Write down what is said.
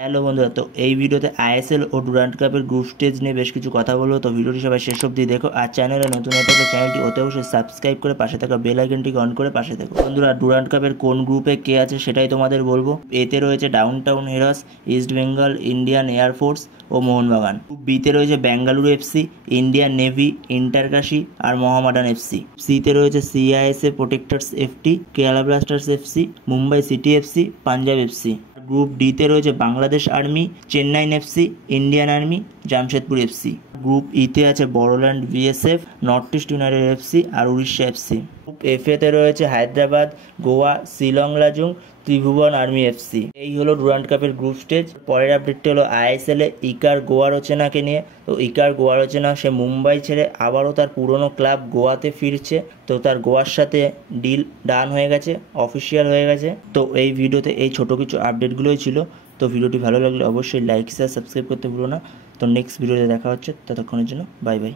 Hello বন্ধুরা, তো এই ভিডিওতে আইএসএল ও ডুরান্ড কাপের গ্রুপ স্টেজ নিয়ে বেশ কিছু কথা বলবো। তো ভিডিওটি সবাই শেষ অবধি দেখো। আর চ্যানেলে নতুন হয়ে থাকলে চ্যানেলটি অতি অবশ্যই সাবস্ক্রাইব করে পাশে থাকা বেল আইকনটিকে অন করে পাশে থাকো। বন্ধুরা, ডুরান্ড কাপের কোন গ্রুপে কে আছে সেটাই তোমাদের বলবো। এতে রয়েছে downtown heroes, east Bengal, Indian air force ও মোহনবাগান। গ্রুপ বিতে রয়েছে Bengaluru FC, Indian navy, Inter Kashi আর মোহামেডান এফসি। সিতে রয়েছে CISF protectors FT, Kerala blasters FC, Mumbai city FC, Punjab FC. Group ডিতে রয়েছে Bangladesh army, Chennaiyin FC, Indian army, Jamshedpur FC. Group ইতে আছে Bodoland BSF, north east united FC আর উড়িষ্যা এফসি। গ্রুপ এফএতে রয়েছে হায়দ্রাবাদ, গোয়া, শিলং লাজুং, ত্রিভুবন আর্মি এফসি। এই হলো ডুরান্ড কাপের গ্রুপ স্টেজ। পরের আপডেটটি হলো আইএসএল এ ইকার গোয়ারচেনাকে নিয়ে। তো ইকার গোয়ারচেনা সে মুম্বাই ছেড়ে আবারও তার পুরনো ক্লাব গোয়াতে ফিরছে। তো তার গোয়ার সাথে ডিল ডান হয়ে গেছে, অফিসিয়াল হয়ে গেছে। তো এই ভিডিওতে এই ছোটো কিছু আপডেটগুলোই ছিল। তো ভিডিওটি ভালো লাগলে অবশ্যই লাইক শেয়ার সাবস্ক্রাইব করতে ভুলো না। তো নেক্সট ভিডিওতে দেখা হচ্ছে, ততক্ষণের জন্য বাই বাই।